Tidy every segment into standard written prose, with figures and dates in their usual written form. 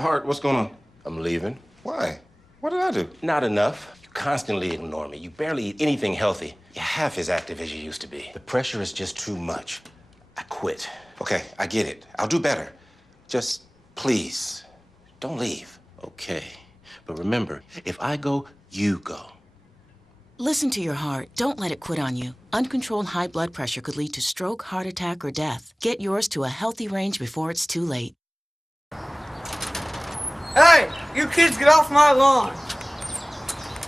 Hart, what's going on? I'm leaving. Why? What did I do? Not enough. You constantly ignore me. You barely eat anything healthy. You're half as active as you used to be. The pressure is just too much. I quit. Okay, I get it. I'll do better. Just please, don't leave. Okay. But remember, if I go, you go. Listen to your heart. Don't let it quit on you. Uncontrolled high blood pressure could lead to stroke, heart attack, or death. Get yours to a healthy range before it's too late. Hey, you kids get off my lawn.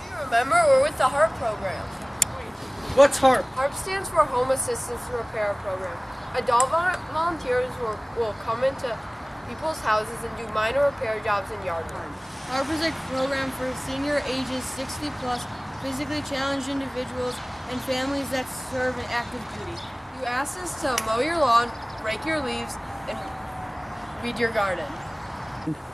You remember, we're with the HARP program. What's HARP? HARP stands for Home Assistance Repair Program. Adult volunteers will come into people's houses and do minor repair jobs and yard work. HARP is a program for senior ages 60 plus, physically challenged individuals and families that serve in active duty. You asked us to mow your lawn, rake your leaves, and weed your garden.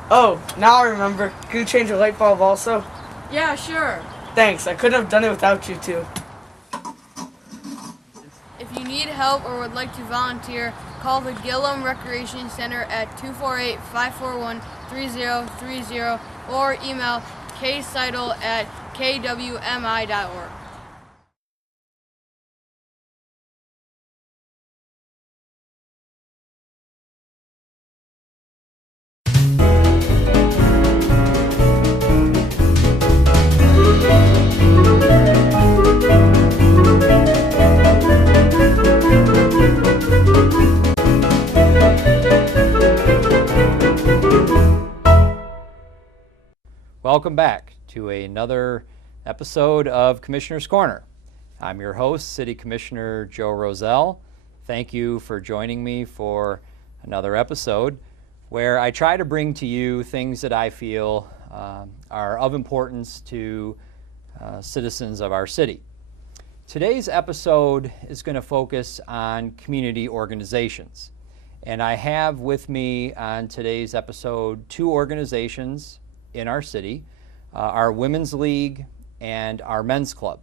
Oh, now I remember. Can you change a light bulb also? Yeah, sure. Thanks, I couldn't have done it without you two. If you need help or would like to volunteer, call the Gillum Recreation Center at 248-541-3030 or email kseidel@kwmi.org. Welcome back to another episode of Commissioner's Corner. I'm your host, City Commissioner Joe Rozell. Thank you for joining me for another episode where I try to bring to you things that I feel are of importance to citizens of our city. Today's episode is going to focus on community organizations. And I have with me on today's episode two organizations in our city, our Women's League and our Men's Club.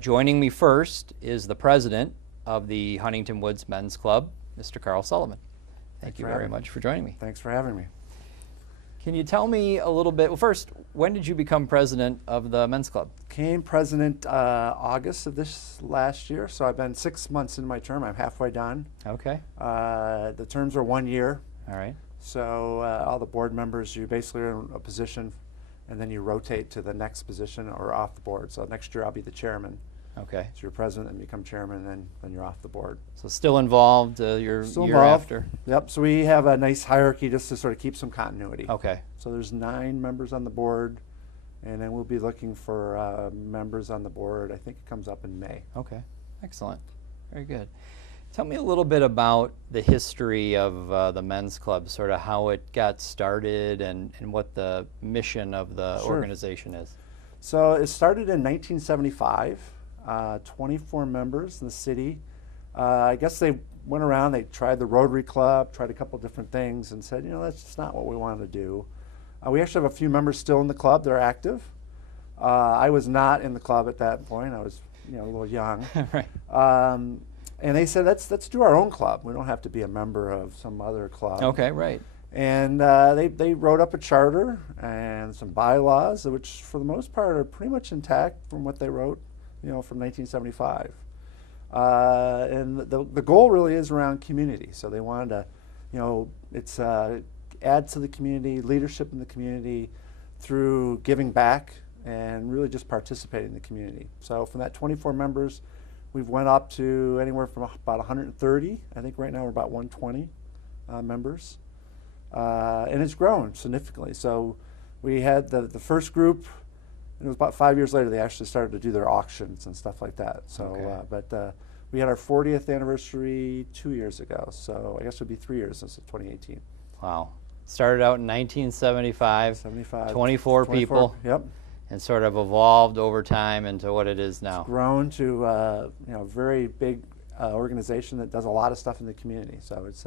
Joining me first is the president of the Huntington Woods Men's Club, Mr. Carl Sullivan. Thank you very much for joining me. Thanks for having me. Can you tell me a little bit, well first, when did you become president of the Men's Club? Came president August of this last year, so I've been 6 months in my term. I'm halfway done. Okay. The terms are 1 year. All right. So all the board members, you basically are in a position and then you rotate to the next position or off the board. So next year I'll be the chairman. Okay. So you're president and become chairman and then you're off the board. So still involved your Still year involved. after? Yep, so we have a nice hierarchy just to sort of keep some continuity. Okay. So there's 9 members on the board and then we'll be looking for members on the board. I think it comes up in May. Okay, excellent, very good. Tell me a little bit about the history of the Men's Club, sort of how it got started and what the mission of the organization is. So it started in 1975, 24 members in the city. I guess they went around, they tried the Rotary Club, tried a couple different things and said, you know, that's just not what we wanted to do. We actually have a few members still in the club, they're active. I was not in the club at that point, I was a little young. Right. And they said, let's do our own club. We don't have to be a member of some other club. Okay, right. And they wrote up a charter and some bylaws, which for the most part are pretty much intact from what they wrote, from 1975. And the goal really is around community. So they wanted to, it's add to the community, leadership in the community through giving back and really just participating in the community. So from that 24 members, we've went up to anywhere from about 130. I think right now we're about 120 members. And it's grown significantly. So we had the first group, and it was about 5 years later they actually started to do their auctions and stuff like that. So, okay. But we had our 40th anniversary 2 years ago. So I guess it would be 3 years since 2018. Wow. Started out in 1975, 24 people. Yep. And sort of evolved over time into what it is now. It's grown to a very big organization that does a lot of stuff in the community. So it's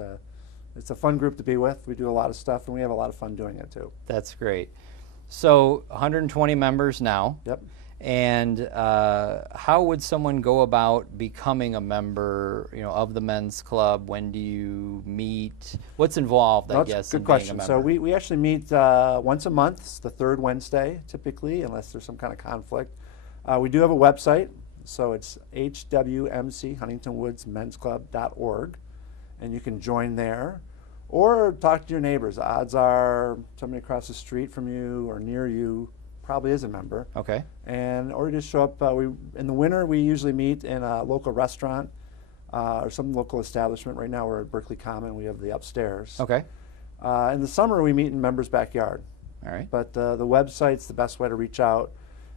a fun group to be with. We do a lot of stuff, and we have a lot of fun doing it too. That's great. So 120 members now. Yep. And how would someone go about becoming a member, of the men's club? When do you meet? What's involved, I guess, in being a member? So we actually meet once a month. It's the third Wednesday, typically, unless there's some kind of conflict. We do have a website, so it's hwmc.huntingtonwoodsmensclub.org, and you can join there. Or talk to your neighbors. The odds are somebody across the street from you or near you probably is a member. Okay. Or just show up. In the winter, we usually meet in a local restaurant or some local establishment. Right now, we're at Berkeley Common. We have the upstairs. Okay. In the summer, we meet in members' backyard. All right. But the website's the best way to reach out.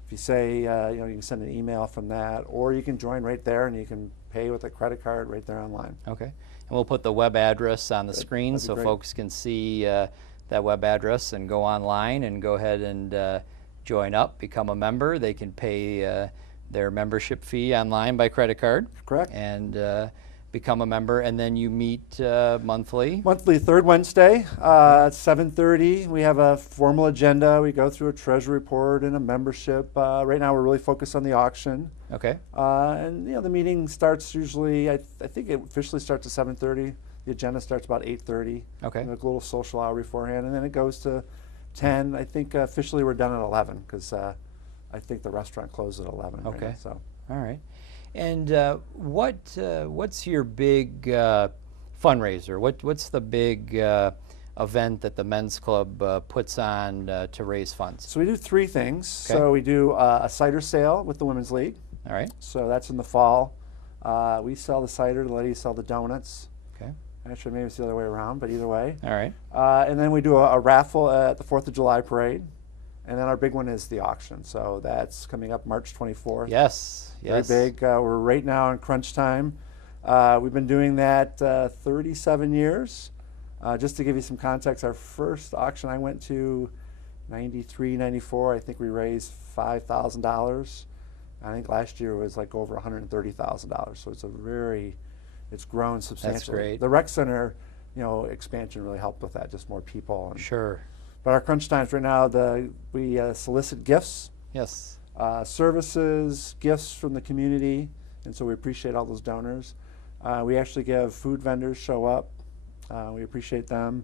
If you say, you can send an email from that, or you can join right there, and you can pay with a credit card right there online. Okay. And we'll put the web address on the screen so folks can see that web address and go online and go ahead and join up, become a member. They can pay their membership fee online by credit card. Correct. And become a member, and then you meet monthly. Monthly, third Wednesday at 7:30. We have a formal agenda. We go through a treasury report and a membership. Right now, we're really focused on the auction. Okay. And the meeting starts usually. I think it officially starts at 7:30. The agenda starts about 8:30. Okay. And a little social hour beforehand, and then it goes to 10. I think officially we're done at 11 because I think the restaurant closes at 11. Okay. Right now, so. All right. And what's your big fundraiser? What's the big event that the men's club puts on to raise funds? So we do three things. Okay. So we do a cider sale with the Women's League. All right. So that's in the fall. We sell the cider, the ladies sell the donuts. Okay. Actually, maybe it's the other way around, but either way. All right. And then we do a raffle at the 4th of July parade. And then our big one is the auction. So that's coming up March 24th. Yes. Yes. Very big. We're right now in crunch time. We've been doing that 37 years. Just to give you some context, our first auction I went to, 93, 94, I think we raised $5,000. I think last year was like over $130,000. So it's grown substantially. That's great. The rec center, expansion really helped with that, just more people. And, Sure. But our crunch times right now, we solicit gifts. Yes. Services, gifts from the community, and so we appreciate all those donors. We actually have food vendors show up. We appreciate them.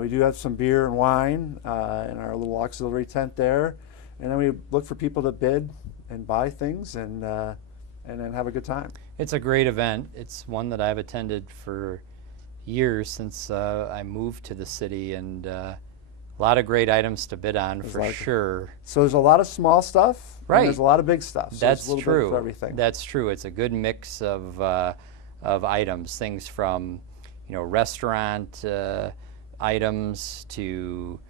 We do have some beer and wine in our little auxiliary tent there, and then we look for people to bid and buy things and then have a good time. It's a great event. It's one that I've attended for years since I moved to the city, and a lot of great items to bid on for sure. So there's a lot of small stuff, right? And there's a lot of big stuff. So That's it's a little true. bit for everything. That's true. It's a good mix of items, things from restaurant items to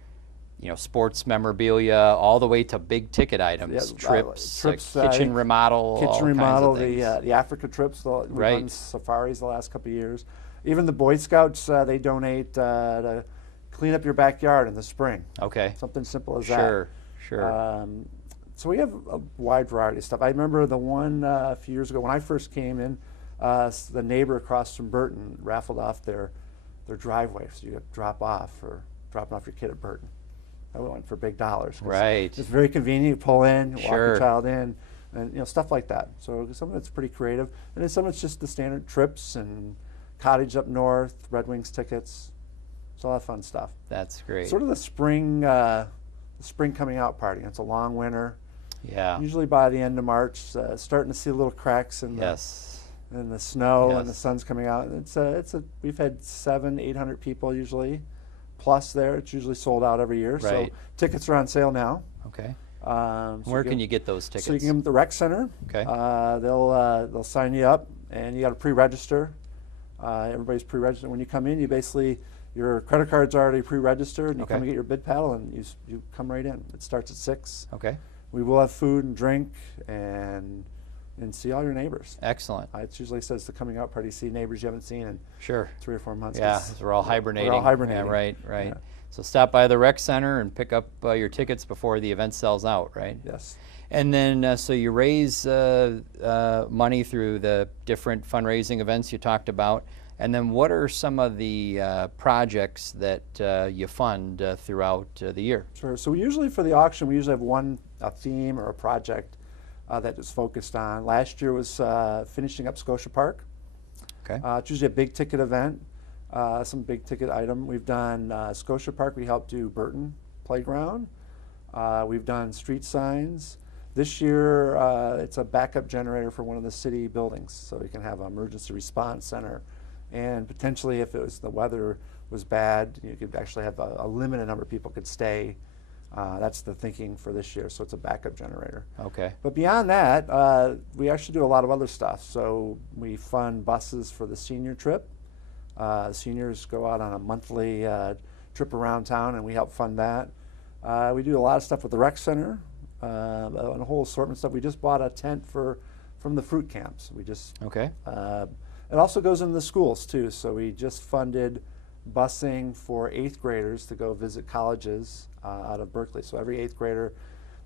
sports memorabilia, all the way to big ticket items, trips, kitchen remodel, kitchen all remodel, kinds of things. the Africa trips. We've Right. done safaris the last couple of years. Even the Boy Scouts, they donate to clean up your backyard in the spring. Okay. Something simple as Sure. that. Sure. So we have a wide variety of stuff. I remember the one a few years ago when I first came in, the neighbor across from Burton raffled off their driveway, so you could dropping off your kid at Burton. That went for big dollars. Right. It's very convenient. You pull in, walk Sure. your child in, and stuff like that. So some of it's pretty creative, and then some of it's just the standard trips and cottage up north, Red Wings tickets. It's a lot of fun stuff. That's great. Sort of the spring coming out party. It's a long winter. Yeah. Usually by the end of March, starting to see little cracks in the snow, and the sun's coming out. We've had 700-800 people usually, plus there. It's usually sold out every year. Right. So tickets are on sale now. Okay. So Where can you get those tickets? So you can get them at the rec center. Okay. They'll sign you up, and you got to pre-register. Everybody's pre-registered. When you come in, your credit card's already pre-registered, and you come and get your bid paddle, and you come right in. It starts at 6. Okay. We will have food and drink and see all your neighbors. Excellent. It usually says the coming out party, see neighbors you haven't seen in 3 or 4 months. Yeah, we're all hibernating. We're all hibernating. Yeah, right. Yeah. So stop by the rec center and pick up your tickets before the event sells out, right? Yes. And then, so you raise money through the different fundraising events you talked about. And then what are some of the projects that you fund throughout the year? Sure. So usually for the auction, we usually have one a theme or a project that is focused on. Last year was finishing up Scotia Park. Okay. It's usually a big ticket event, some big ticket item. We've done Scotia Park. We helped do Burton Playground. We've done street signs. This year, it's a backup generator for one of the city buildings, so we can have an emergency response center. And potentially, if the weather was bad, you could actually have a limited number of people could stay. That's the thinking for this year, so it's a backup generator. Okay. But beyond that, we actually do a lot of other stuff. So we fund buses for the senior trip. Seniors go out on a monthly trip around town, and we help fund that. We do a lot of stuff with the rec center, and a whole assortment of stuff. We just bought a tent from the fruit camps. We just Okay. It also goes into the schools too. So we just funded busing for 8th graders to go visit colleges out of Berkeley. So every 8th grader,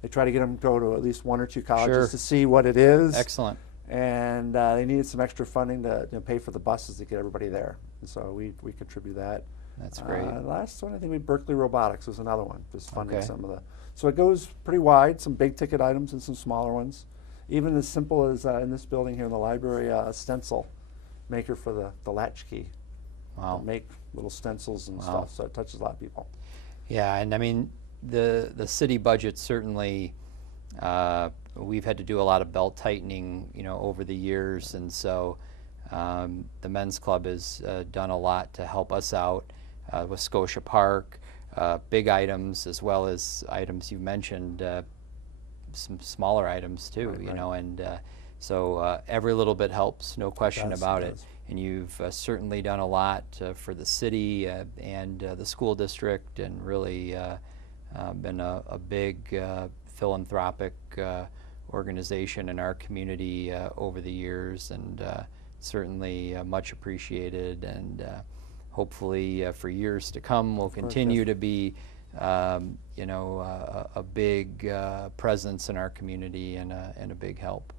they try to get them to go to at least 1 or 2 colleges Sure. to see what it is. Excellent. And they needed some extra funding to pay for the buses to get everybody there. And so we contribute that. That's great. Last one, I think Berkeley Robotics was another one, just funding Okay. some of the. So it goes pretty wide, some big ticket items and some smaller ones. Even as simple as in this building here in the library, a stencil maker for the latchkey. Wow. Make little stencils and Wow. stuff, so it touches a lot of people. Yeah, and I mean, the city budget certainly, we've had to do a lot of belt tightening, over the years, and so the men's club has done a lot to help us out with Scotia Park, big items as well as items you mentioned, some smaller items too, Right. and so every little bit helps, no question Does, about it it. does. And you've certainly done a lot for the city and the school district, and really been a big philanthropic organization in our community over the years, and certainly much appreciated, and hopefully for years to come we'll continue to be a big presence in our community and a big help.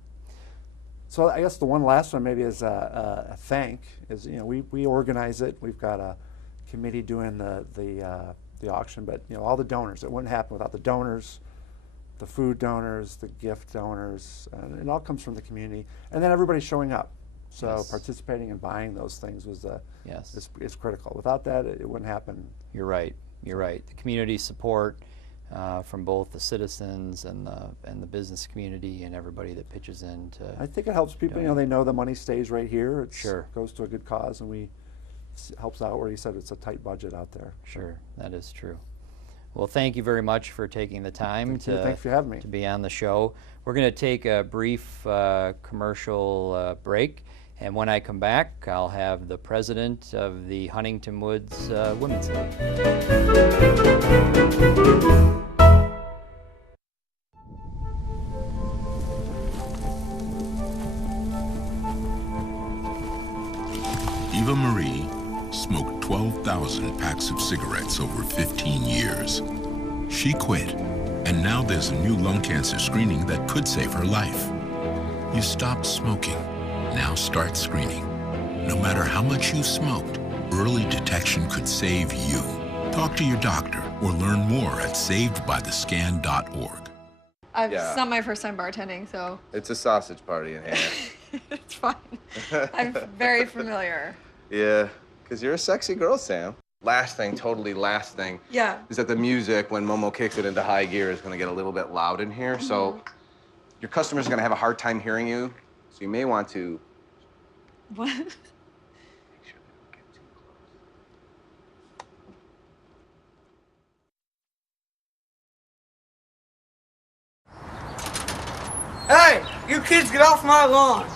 So I guess the one last one maybe is a thank. Is we organize it. We've got a committee doing the auction, but all the donors. It wouldn't happen without the donors, the food donors, the gift donors, and it all comes from the community. And then everybody showing up. So Yes. participating and buying those things was Yes. is critical. Without that, it wouldn't happen. You're right. You're right. The community support from both the citizens and the business community and everybody that pitches in to. I think it helps people. They know the money stays right here. It Sure. goes to a good cause, and helps out where you said it's a tight budget out there. Sure, that is true. Well, thank you very much for taking the time Thanks for having me. to be on the show. We're going to take a brief commercial break, and when I come back, I'll have the president of the Huntington Woods Women's League. Eva Marie smoked 12,000 packs of cigarettes over 15 years. She quit, and now there's a new lung cancer screening that could save her life. You stopped smoking. Now start screening. No matter how much you smoked, early detection could save you. Talk to your doctor or learn more at savedbythescan.org. It's not my first time bartending, so It's a sausage party in here. it's fine. I'm very familiar. Yeah, because you're a sexy girl, Sam. Last thing, Yeah. is that the music, when Momo kicks it into high gear, is going to get a little bit loud in here. So your customers are going to have a hard time hearing you. So you may want to What? make sure they don't get too close. Hey, you kids get off my lawn.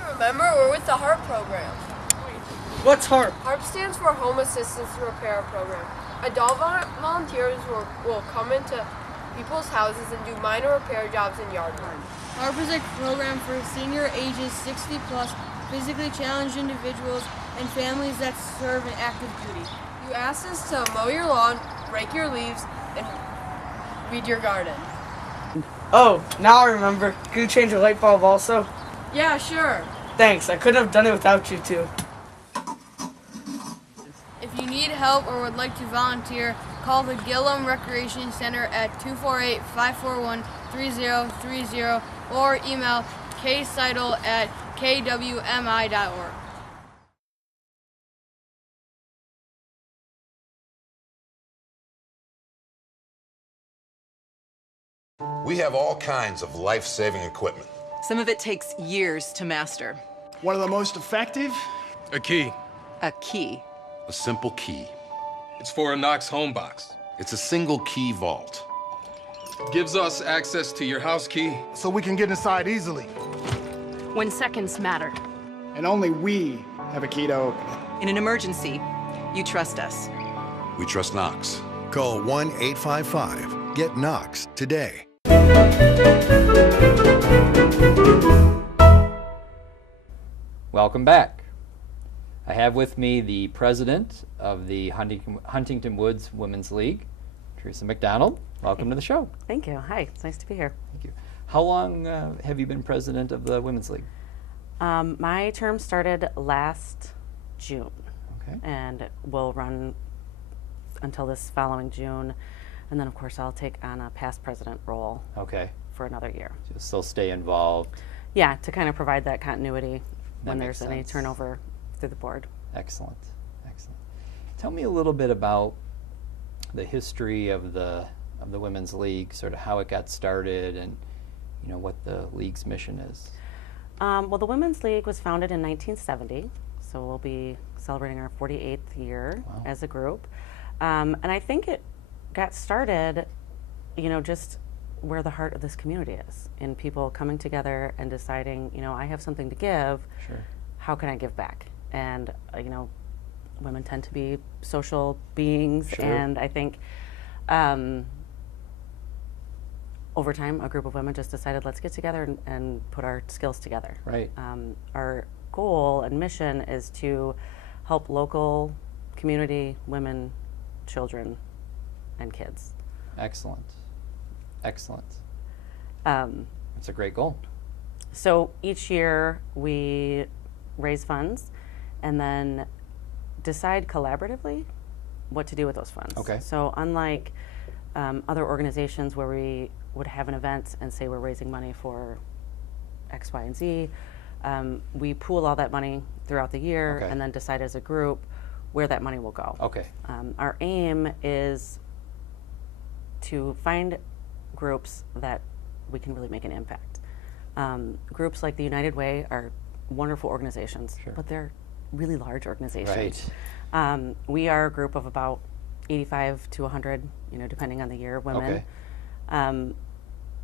You remember, we're with the HARP program. What's HARP? HARP stands for Home Assistance Repair Program. Adult volunteers will come into people's houses and do minor repair jobs and yard work. HARP is a program for senior ages 60 plus, physically challenged individuals and families that serve in active duty. You asked us to mow your lawn, rake your leaves, and weed your garden. Oh, now I remember. Can you change a light bulb also? Yeah, sure. Thanks, I couldn't have done it without you two. If you need help or would like to volunteer, call the Gillum Recreation Center at 248-541-3030 or email kseidel@kwmi.org. We have all kinds of life-saving equipment. Some of it takes years to master. One of the most effective? A key. A key. A simple key. It's for a Knox home box. It's a single key vault. Gives us access to your house key. So we can get inside easily. When seconds matter. And only we have a key to open it. In an emergency, you trust us. We trust Knox. Call 1-855-GET-KNOX today. Welcome back. I have with me the president of the Huntington Woods Women's League, Theresa MacDonald. Welcome to the show. Thank you. Hi, it's nice to be here. Thank you. How long have you been president of the Women's League? My term started last June. Okay. And will run until this following June. And then, of course, I'll take on a past president role. Okay. For another year. Just still stay involved. Yeah, to kind of provide that continuity That when makes there's any sense. turnover through the board. Excellent. Excellent. Tell me a little bit about the history of the Women's League, sort of how it got started, and what the league's mission is. Well, the Women's League was founded in 1970, so we'll be celebrating our 48th year as a group. And I think it got started, just where the heart of this community is, in people coming together and deciding, I have something to give. Sure. How can I give back? And women tend to be social beings, Sure. and I think over time, a group of women just decided, let's get together and put our skills together. Right. Our goal and mission is to help local community women, children, and kids. Excellent. Excellent. That's a great goal. So each year we raise funds and then decide collaboratively what to do with those funds. Okay. So unlike other organizations where we would have an event and say we're raising money for X, Y, and Z, we pool all that money throughout the year Okay. and then decide as a group where that money will go. Okay. Our aim is to find groups that we can really make an impact. Groups like the United Way are wonderful organizations, but they're really large organizations. Right. We are a group of about 85 to 100, depending on the year, women. Okay.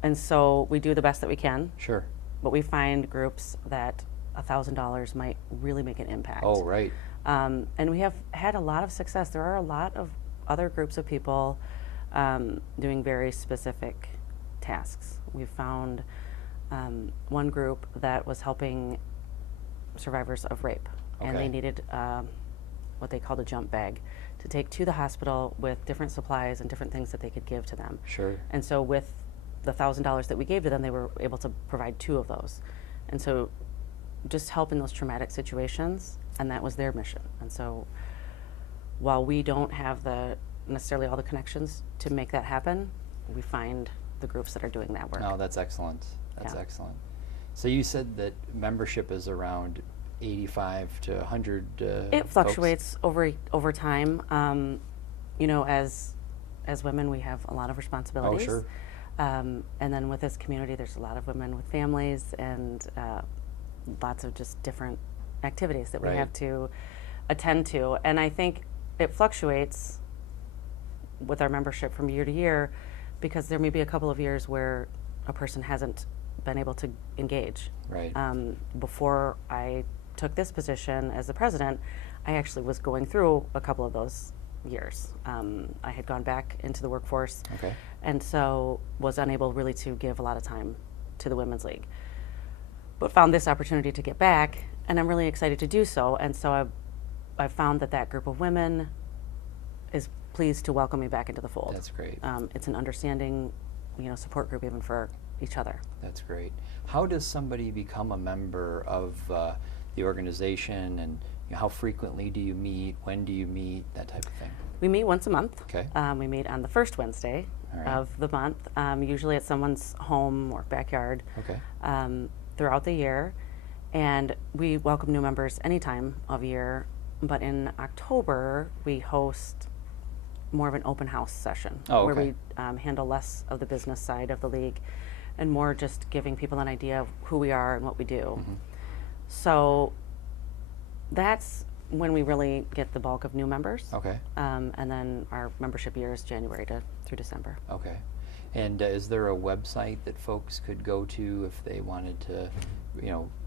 And so we do the best that we can. Sure. But we find groups that $1,000 might really make an impact. Oh, right. And we have had a lot of success. There are a lot of other groups of people doing very specific tasks. We found one group that was helping survivors of rape, and they needed what they called a jump bag to take to the hospital with different supplies and different things that they could give to them. Sure. And so with the $1,000 that we gave to them, they were able to provide 2 of those. And so just help in those traumatic situations, and that was their mission. And so while we don't have necessarily all the connections to make that happen, we find the groups that are doing that work. No, that's excellent. That's Yeah. excellent. So you said that membership is around 85 to 100 It fluctuates over time. As women, we have a lot of responsibilities. Oh, sure. And then with this community, there's a lot of women with families and lots of just different activities that we Right. have to attend to. And I think it fluctuates with our membership from year to year because there may be a couple of years where a person hasn't been able to engage. Right. Before I took this position as the president, I actually was going through a couple of those years. I had gone back into the workforce, Okay. and so was unable really to give a lot of time to the Women's League. But found this opportunity to get back, and I'm really excited to do so. And so I found that group of women is pleased to welcome me back into the fold. That's great. It's an understanding, support group even for each other. That's great. How does somebody become a member of the organization, and how frequently do you meet? When do you meet? That type of thing. We meet once a month. Okay. We meet on the first Wednesday All right. of the month, usually at someone's home or backyard. Okay. Throughout the year, and we welcome new members any time of year. But in October, we host more of an open house session Oh, where okay. we handle less of the business side of the league and more just giving people an idea of who we are and what we do. Mm-hmm. So that's when we really get the bulk of new members. Okay. And then our membership year is January through December. Okay. And is there a website that folks could go to if they wanted to,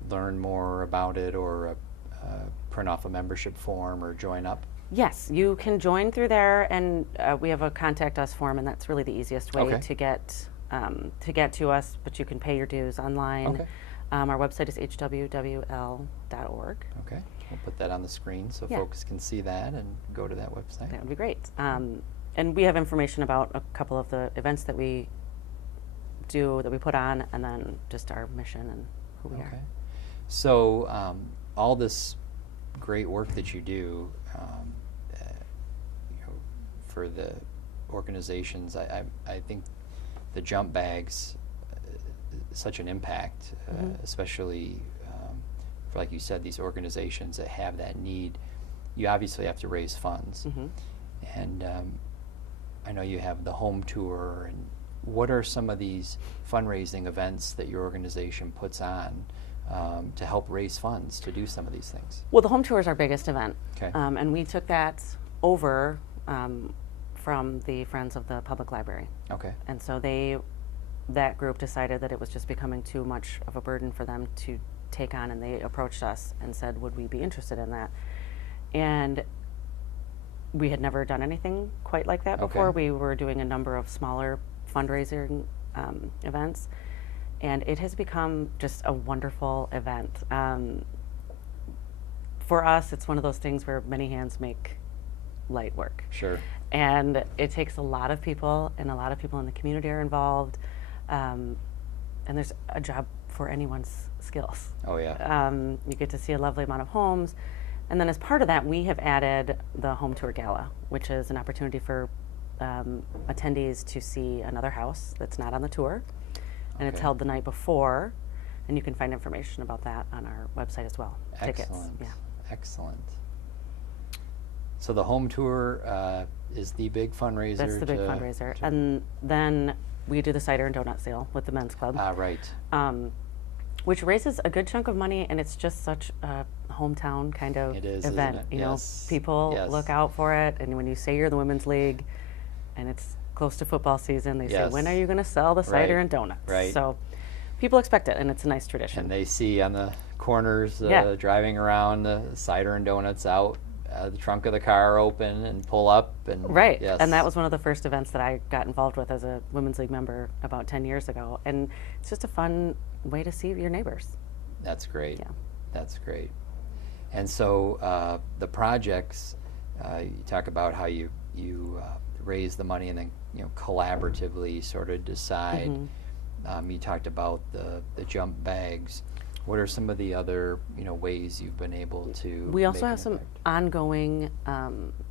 learn more about it, or print off a membership form or join up? Yes, you can join through there, and we have a contact us form, and that's really the easiest way Okay. to get to us. But you can pay your dues online. Okay. Our website is hwwl.org. Okay. We'll put that on the screen so Yeah. folks can see that and go to that website. That would be great. And we have information about a couple of the events that we do, that we put on, and then just our mission and who we are. So all this great work that you do for the organizations, I think the jump bags such an impact, especially for, like you said, these organizations that have that need. You obviously have to raise funds, and I know you have the home tour. And what are some of these fundraising events that your organization puts on to help raise funds to do some of these things? Well, the home tour is our biggest event, Okay. And we took that over from the Friends of the Public Library. Okay. And so that group decided that it was just becoming too much of a burden for them to take on, and they approached us and said, would we be interested in that? And we had never done anything quite like that before. Okay. We were doing a number of smaller fundraising events, and it has become just a wonderful event. For us, it's one of those things where many hands make light work. Sure. And it takes a lot of people, and a lot of people in the community are involved. And there's a job for anyone's skills. Oh, yeah. You get to see a lovely amount of homes. And then as part of that, we have added the Home Tour Gala, which is an opportunity for attendees to see another house that's not on the tour. And it's Okay. held the night before. And you can find information about that on our website as well. Tickets. Excellent. Yeah. Excellent. So the home tour is the big fundraiser. That's the big fundraiser. And then we do the cider and donut sale with the men's club. Ah, right. Which raises a good chunk of money, and it's just such a hometown kind of It is, event. isn't it? You know, Yes. people Yes. look out for it, and when you say you're the women's league, and it's close to football season, they Yes. say, when are you going to sell the cider Right. and donuts? Right. So people expect it, and it's a nice tradition. And they see on the corners Yeah. driving around the cider and donuts out the trunk of the car open and pull up. And Right, yes. and that was one of the first events that I got involved with as a Women's League member about 10 years ago. And it's just a fun way to see your neighbors. That's great. Yeah. That's great. And so the projects, you talk about how you raise the money and then collaboratively sort of decide. You talked about the jump bags. What are some of the other ways you've been able to? We also make have an some impact? ongoing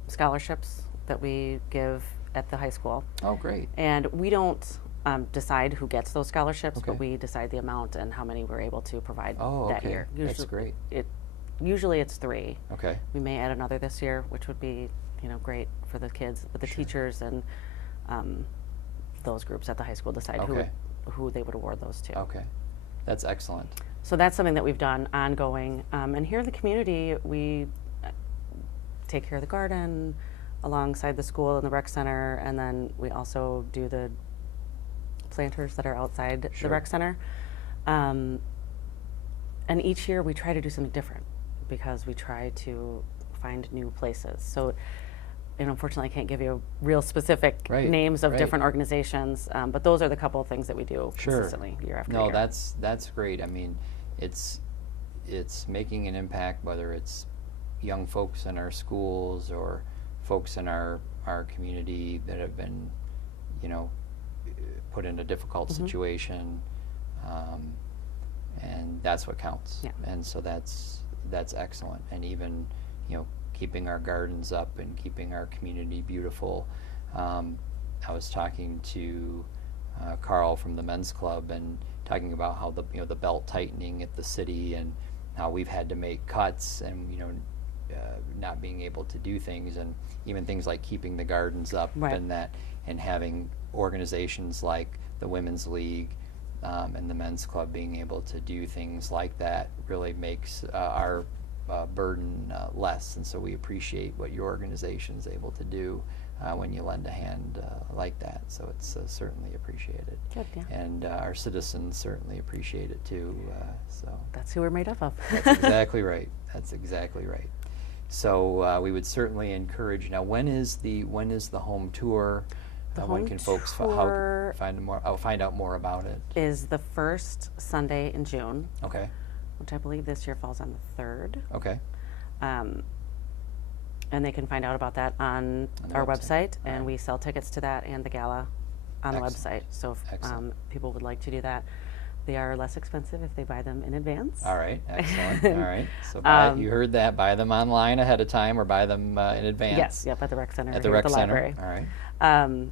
scholarships that we give at the high school. Oh, great. And we don't decide who gets those scholarships, but Okay. we decide the amount and how many we're able to provide Oh, that okay. year. That's great. Usually it's 3. Okay. We may add another this year, which would be great for the kids, but the teachers and those groups at the high school decide Okay. who they would award those to. Okay. That's excellent. So that's something that we've done ongoing. And here in the community, we take care of the garden alongside the school and the rec center, and then we also do the planters that are outside the Sure. rec center. And each year we try to do something different because we try to find new places. So, and unfortunately, I can't give you real specific Right, names of right. different organizations, but those are the couple of things that we do Sure. consistently year after No, year. that's great. I mean, it's making an impact, whether it's young folks in our schools or folks in our community that have been, put in a difficult situation, and that's what counts. Yeah. And so that's excellent. And even keeping our gardens up and keeping our community beautiful. I was talking to Carl from the men's club and talking about how the belt tightening at the city and how we've had to make cuts and not being able to do things, and even things like keeping the gardens up, and that, and having organizations like the Women's League and the men's club being able to do things like that really makes our burden less. And so we appreciate what your organization is able to do when you lend a hand like that. So it's certainly appreciated. Good, yeah. And our citizens certainly appreciate it too. So that's who we're made up of. That's exactly right. That's exactly right. So we would certainly encourage. Now, when is the home tour? When can folks find out more about it? Is the first Sunday in June. Okay. Which I believe this year falls on the 3rd. Okay. And they can find out about that on our website, and we sell tickets to that and the gala on the website. So if people would like to do that, they are less expensive if they buy them in advance. All right, excellent. All right, so you heard that. Buy them online ahead of time, or buy them in advance. Yes, yep, at the rec center. At the rec center. Library. All right.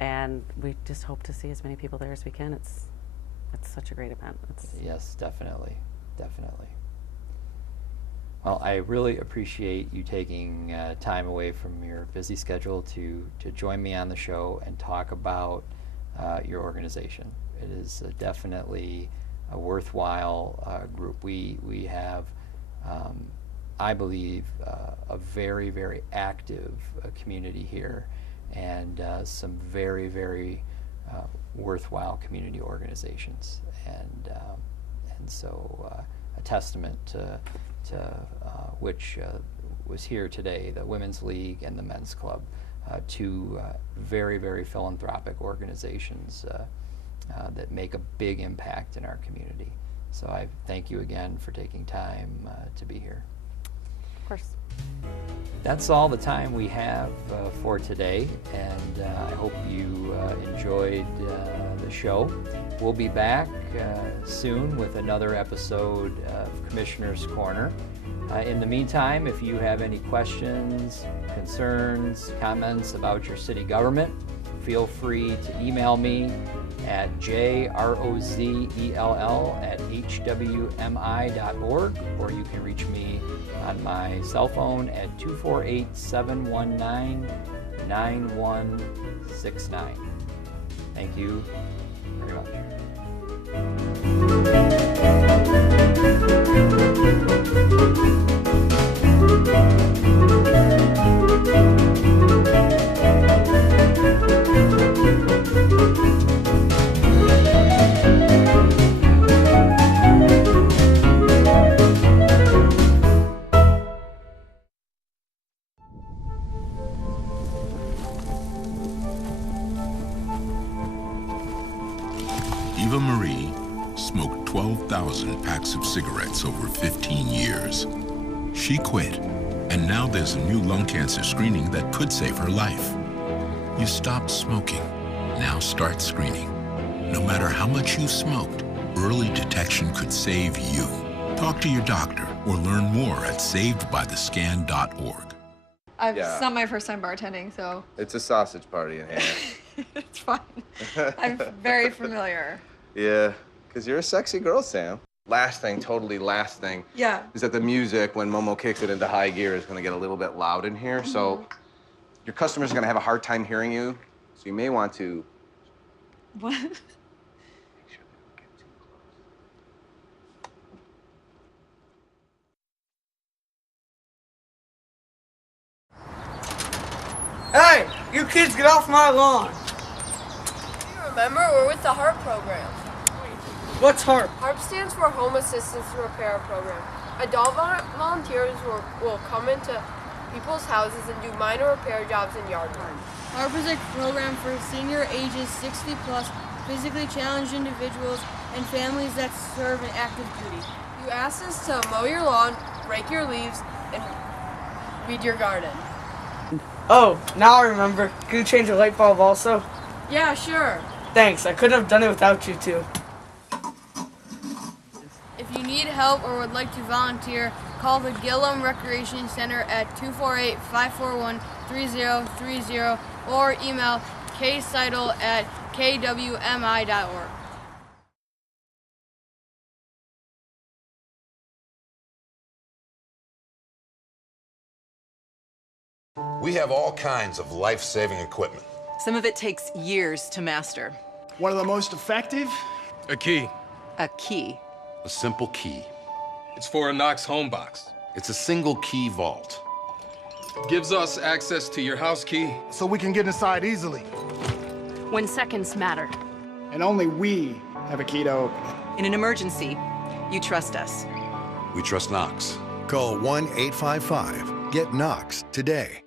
And we just hope to see as many people there as we can. It's such a great event. Yes, definitely. Well, I really appreciate you taking time away from your busy schedule to join me on the show and talk about your organization. It is definitely a worthwhile group. We have, I believe, a very, very active community here, and some very, very worthwhile community organizations, and so a testament to which was here today, the Women's League and the Men's Club, two very, very philanthropic organizations that make a big impact in our community. So I thank you again for taking time to be here. Of course. That's all the time we have for today, and I hope you enjoyed the show. We'll be back soon with another episode of Commissioner's Corner. In the meantime, if you have any questions, concerns, comments about your city government, feel free to email me at jrozell@hwmi.org, or you can reach me on my cell phone at 248-719-9169. Thank you very much. Eva Marie smoked 12,000 packs of cigarettes over 15 years. She quit, and now there's a new lung cancer screening that could save her life. You stopped smoking. Now start screening. No matter how much you smoked, early detection could save you. Talk to your doctor or learn more at savedbythescan.org. It's not my first time bartending, so. It's a sausage party in here. It's fine. I'm very familiar. Yeah, because you're a sexy girl, Sam. Last thing, Yeah. is that the music, when Momo kicks it into high gear, is going to get a little bit loud in here. So your customers are going to have a hard time hearing you. So you may want to... What? Hey, you kids get off my lawn. Do you remember? We're with the HARP program. What's HARP? HARP stands for Home Assistance Repair Program. Adult volunteers will come into people's houses and do minor repair jobs in yard work. HARP is a program for senior ages 60 plus, physically challenged individuals and families that serve an active duty. You asked us to mow your lawn, rake your leaves, and weed your garden. Oh, now I remember. Can you change a light bulb also? Yeah, sure. Thanks, I couldn't have done it without you two. If you need help or would like to volunteer, call the Gillum Recreation Center at 248-541-3030 or email kseidel@kwmi.org. We have all kinds of life-saving equipment. Some of it takes years to master. One of the most effective? A key. A key. A simple key. It's for a Knox home box. It's a single key vault. Gives us access to your house key. So we can get inside easily. When seconds matter. And only we have a key to open it. In an emergency, you trust us. We trust Knox. Call 1-855-GET-KNOX today.